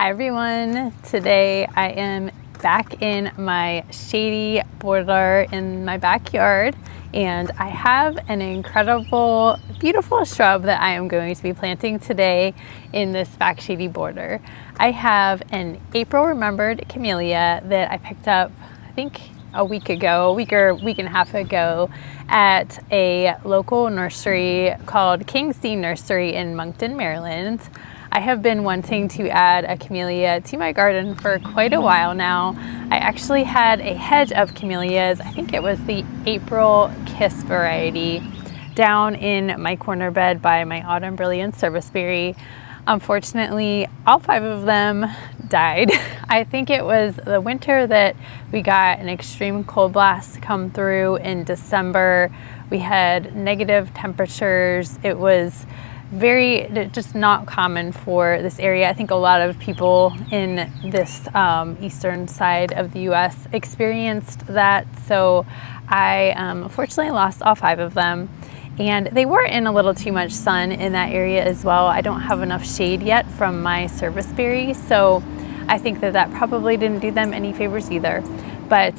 Hi everyone, today I am back in my shady border in my backyard and I have an incredible, beautiful shrub that I am going to be planting today in this back shady border. I have an April Remembered Camellia that I picked up, I think a week and a half ago at a local nursery called King's Nursery in Moncton, Maryland. I have been wanting to add a camellia to my garden for quite a while now. I actually had a hedge of camellias, I think it was the April Kiss variety, down in my corner bed by my Autumn Brilliant Serviceberry. Unfortunately, all 5 of them died. I think it was the winter that we got an extreme cold blast come through in December. We had negative temperatures. It was just not common for this area. I think a lot of people in this eastern side of the US experienced that. So I unfortunately lost all 5 of them. And they were in a little too much sun in that area as well. I don't have enough shade yet from my serviceberry, so I think that probably didn't do them any favors either. But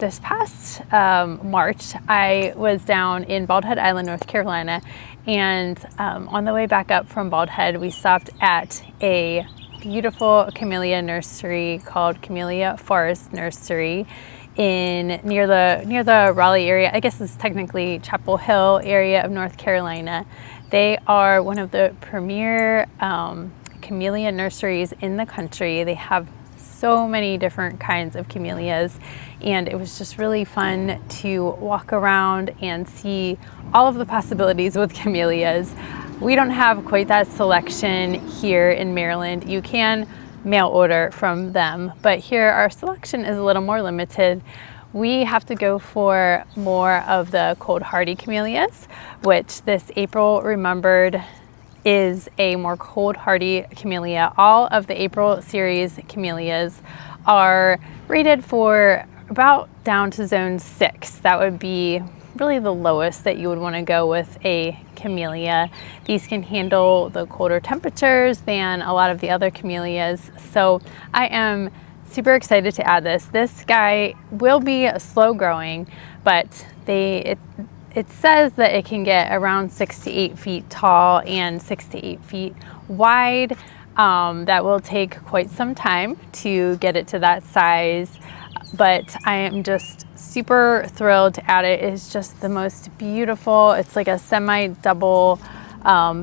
this past March, I was down in Bald Head Island, North Carolina, and on the way back up from Bald Head, we stopped at a beautiful camellia nursery called Camellia Forest Nursery near the Raleigh area. I guess it's technically Chapel Hill area of North Carolina. They are one of the premier camellia nurseries in the country. They have so many different kinds of camellias, and it was just really fun to walk around and see all of the possibilities with camellias. We don't have quite that selection here in Maryland. You can mail order from them, but here our selection is a little more limited. We have to go for more of the cold hardy camellias, which this April Remembered is a more cold hardy camellia. All of the April series camellias are rated for about down to zone 6. That would be really the lowest that you would want to go with a camellia. These can handle the colder temperatures than a lot of the other camellias. So I am super excited to add this. This guy will be slow growing, but it says that it can get around 6 to 8 feet tall and 6 to 8 feet wide. That will take quite some time to get it to that size, but I am just super thrilled to add it. It's just the most beautiful. It's like a semi-double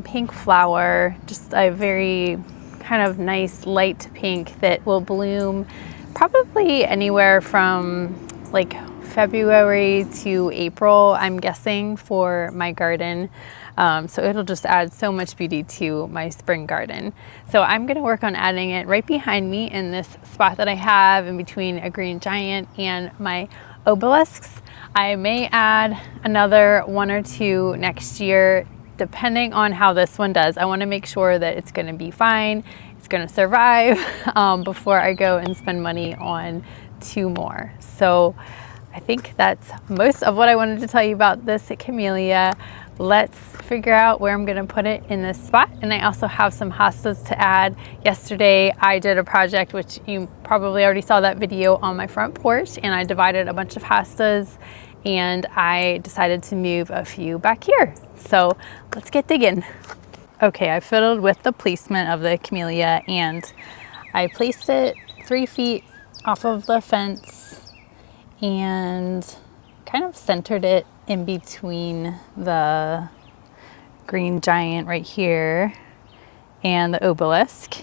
pink flower, just a very kind of nice light pink that will bloom probably anywhere from like February to April, I'm guessing, for my garden. So it'll just add so much beauty to my spring garden. So I'm gonna work on adding it right behind me in this spot that I have in between a green giant and my obelisks. I may add another 1 or 2 next year, depending on how this one does. I wanna make sure that it's gonna be fine, it's gonna survive before I go and spend money on 2 more. So I think that's most of what I wanted to tell you about this camellia. Let's figure out where I'm gonna put it in this spot. And I also have some hostas to add. Yesterday, I did a project, which you probably already saw that video on my front porch, and I divided a bunch of hostas and I decided to move a few back here. So let's get digging. Okay, I fiddled with the placement of the camellia and I placed it 3 feet off of the fence and kind of centered it in between the green giant right here and the obelisk.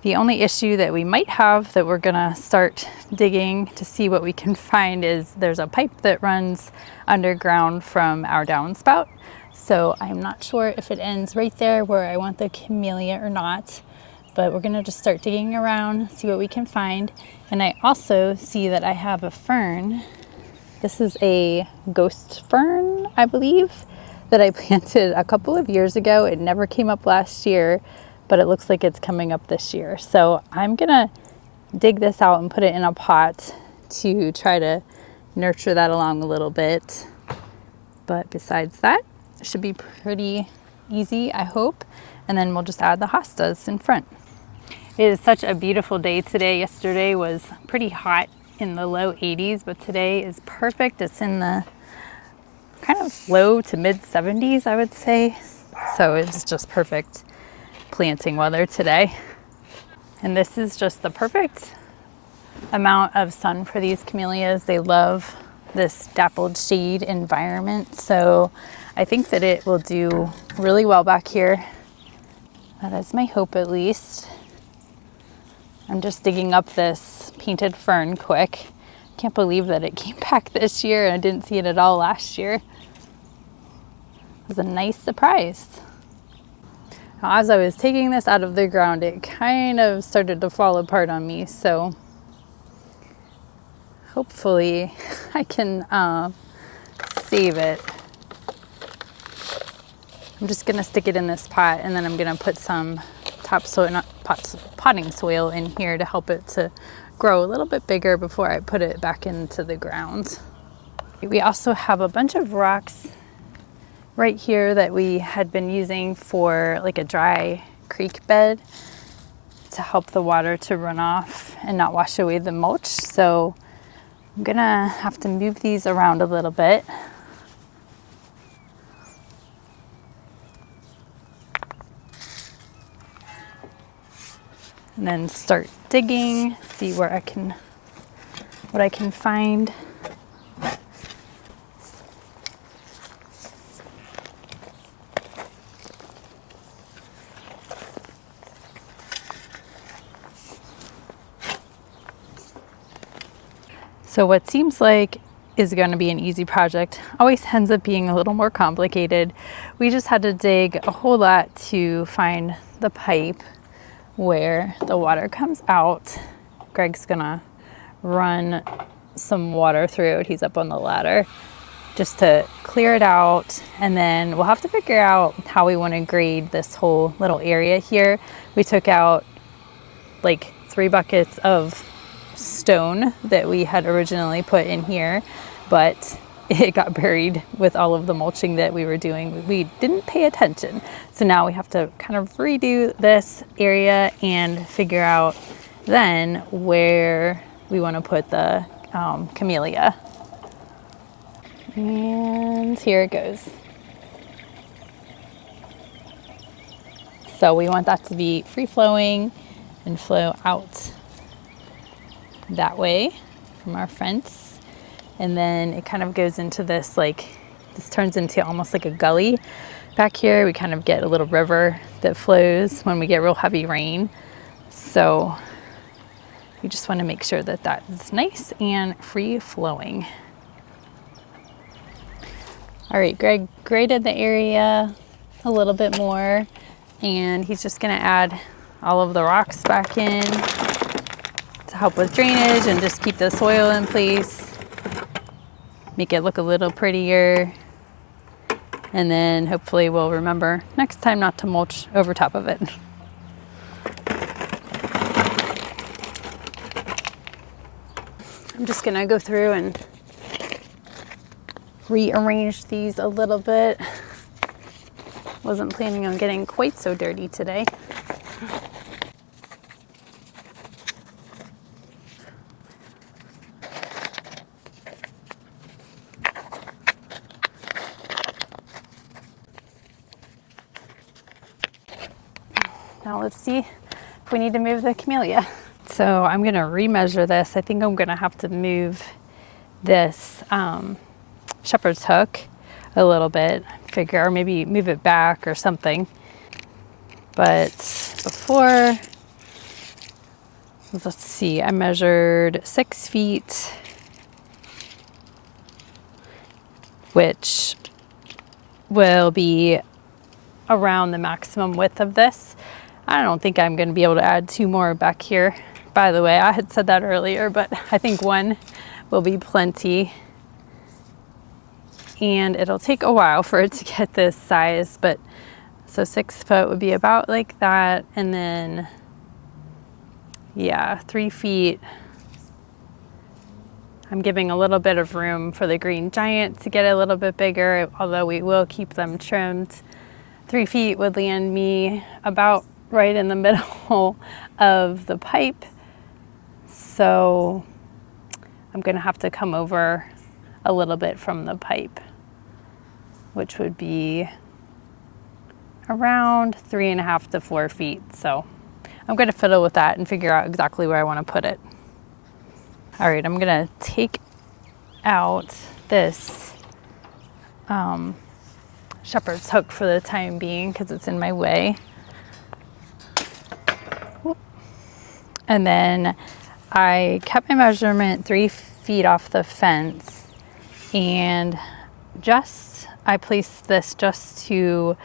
The only issue that we might have that we're gonna start digging to see what we can find is there's a pipe that runs underground from our downspout. So I'm not sure if it ends right there where I want the camellia or not, but we're gonna just start digging around, see what we can find. And I also see that I have a fern. This is a ghost fern, I believe, that I planted a couple of years ago. It never came up last year, but it looks like it's coming up this year. So I'm gonna dig this out and put it in a pot to try to nurture that along a little bit. But besides that, it should be pretty easy, I hope. And then we'll just add the hostas in front. It is such a beautiful day today. Yesterday was pretty hot in the low 80s, but today is perfect. It's in the kind of low to mid 70s, I would say. So it's just perfect planting weather today. And this is just the perfect amount of sun for these camellias. They love this dappled shade environment. So I think that it will do really well back here. That is my hope, at least. I'm just digging up this painted fern quick. Can't believe that it came back this year and I didn't see it at all last year. It was a nice surprise. Now, as I was taking this out of the ground, it kind of started to fall apart on me. So hopefully I can save it. I'm just gonna stick it in this pot and then I'm gonna put some topsoil, not potting soil in here to help it to grow a little bit bigger before I put it back into the ground. We also have a bunch of rocks right here that we had been using for like a dry creek bed to help the water to run off and not wash away the mulch. So I'm gonna have to move these around a little bit. And then start digging, see where what I can find. So what seems like is going to be an easy project always ends up being a little more complicated. We just had to dig a whole lot to find the pipe where the water comes out. Greg's gonna run some water through it. He's up on the ladder just to clear it out. And then we'll have to figure out how we want to grade this whole little area here. We took out like 3 buckets of stone that we had originally put in here, but it got buried with all of the mulching that we were doing. We didn't pay attention. So now we have to kind of redo this area and figure out then where we want to put the camellia. And here it goes. So we want that to be free flowing and flow out that way from our fence. And then it kind of goes into this, this turns into almost like a gully. Back here, we kind of get a little river that flows when we get real heavy rain. So we just want to make sure that that is nice and free flowing. All right, Greg graded the area a little bit more, and he's just gonna add all of the rocks back in to help with drainage and just keep the soil in place. Make it look a little prettier, and then hopefully we'll remember next time not to mulch over top of it. I'm just gonna go through and rearrange these a little bit. Wasn't planning on getting quite so dirty today. Now let's see if we need to move the camellia. So I'm gonna remeasure this. I think I'm gonna have to move this shepherd's hook a little bit, or maybe move it back or something. But before, let's see, I measured 6 feet, which will be around the maximum width of this. I don't think I'm going to be able to add 2 more back here. By the way, I had said that earlier, but I think 1 will be plenty. And it'll take a while for it to get this size, but so 6 foot would be about like that. And then, yeah, 3 feet. I'm giving a little bit of room for the green giant to get a little bit bigger, although we will keep them trimmed. 3 feet would land me about right in the middle of the pipe. So I'm gonna have to come over a little bit from the pipe, which would be around 3.5 to 4 feet. So I'm gonna fiddle with that and figure out exactly where I wanna put it. All right, I'm gonna take out this shepherd's hook for the time being because it's in my way. And then I kept my measurement 3 feet off the fence, and I placed this just to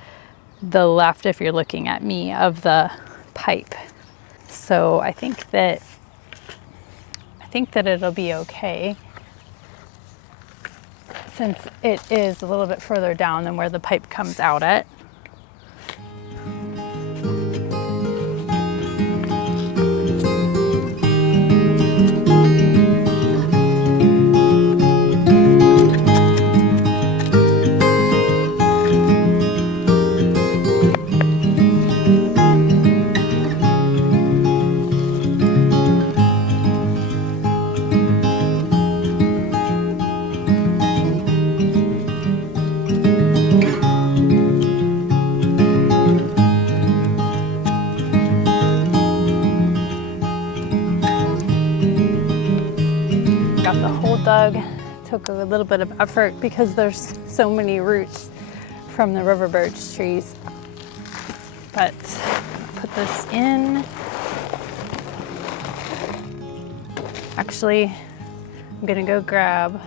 the left, if you're looking at me, of the pipe. So I think that it'll be okay, since it is a little bit further down than where the pipe comes out at. Got the hole dug. Took a little bit of effort because there's so many roots from the river birch trees. But put this in. Actually, I'm gonna go grab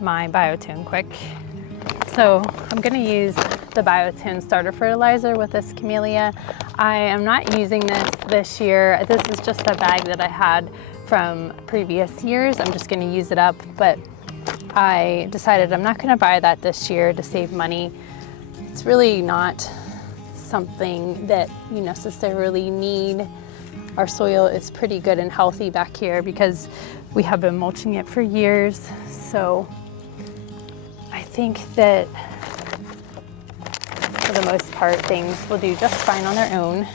my Biotune quick. So I'm gonna use the Biotune starter fertilizer with this camellia. I am not using this year. This is just a bag that I had from previous years. I'm just gonna use it up, but I decided I'm not gonna buy that this year to save money. It's really not something that you necessarily need. Our soil is pretty good and healthy back here because we have been mulching it for years. So I think that for the most part, things will do just fine on their own,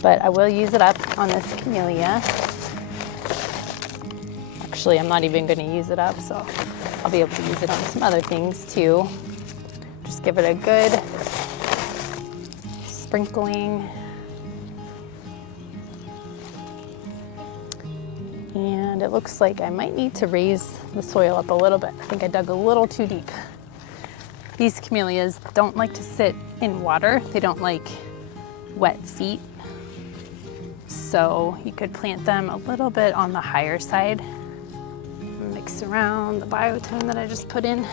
but I will use it up on this camellia. Actually, I'm not even going to use it up, so I'll be able to use it on some other things too. Just give it a good sprinkling. And it looks like I might need to raise the soil up a little bit. I think I dug a little too deep. These camellias don't like to sit in water. They don't like wet feet. So you could plant them a little bit on the higher side. Mix around the Biotune that I just put in.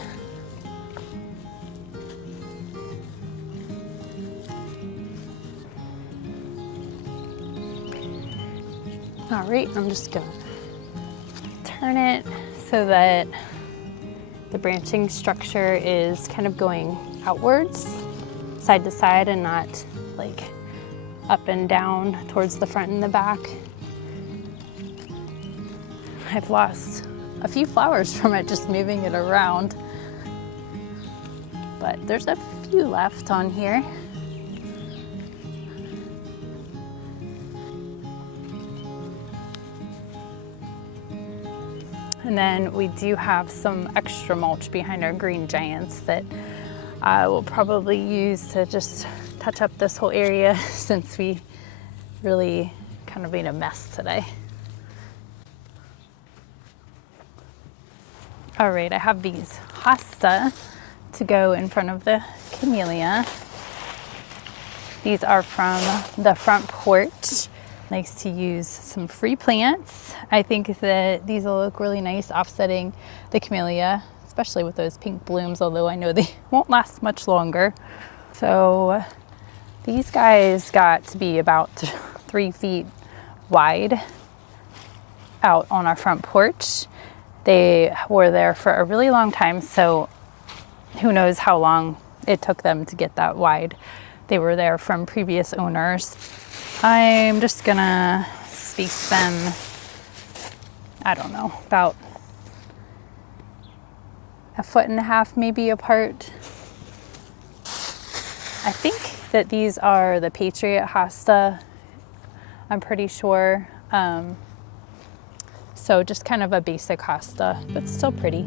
All right, I'm just gonna turn it so that the branching structure is kind of going outwards, side to side, and not like up and down towards the front and the back. I've lost a few flowers from it just moving it around, but there's a few left on here. And then we do have some extra mulch behind our green giants that I will probably use to just touch up this whole area since we really kind of made a mess today. All right, I have these Hosta to go in front of the camellia. These are from the front porch. Nice to use some free plants. I think that these will look really nice offsetting the camellia, especially with those pink blooms, although I know they won't last much longer. So these guys got to be about 3 feet wide out on our front porch. They were there for a really long time, so who knows how long it took them to get that wide. They were there from previous owners. I'm just gonna space them, I don't know, about 1.5 feet maybe apart. I think that these are the Patriot Hosta. I'm pretty sure. So just kind of a basic hosta, but still pretty.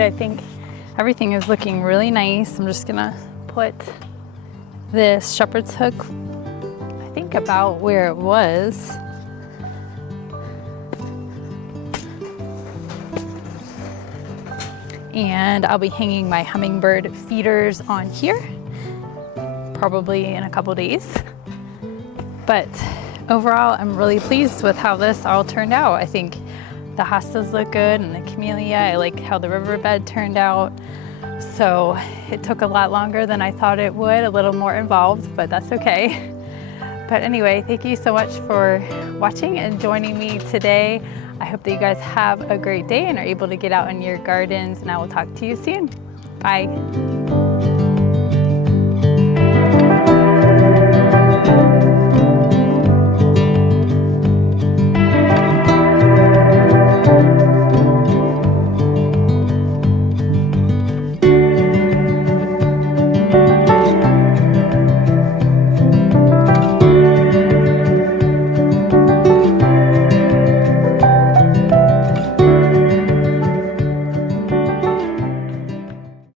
I think everything is looking really nice. I'm just gonna put this shepherd's hook, I think about where it was. And I'll be hanging my hummingbird feeders on here, probably in a couple days. But overall, I'm really pleased with how this all turned out. I think the hostas look good and the camellia. I like how the riverbed turned out. So it took a lot longer than I thought it would, a little more involved, but that's okay. But anyway, thank you so much for watching and joining me today. I hope that you guys have a great day and are able to get out in your gardens, and I will talk to you soon. Bye.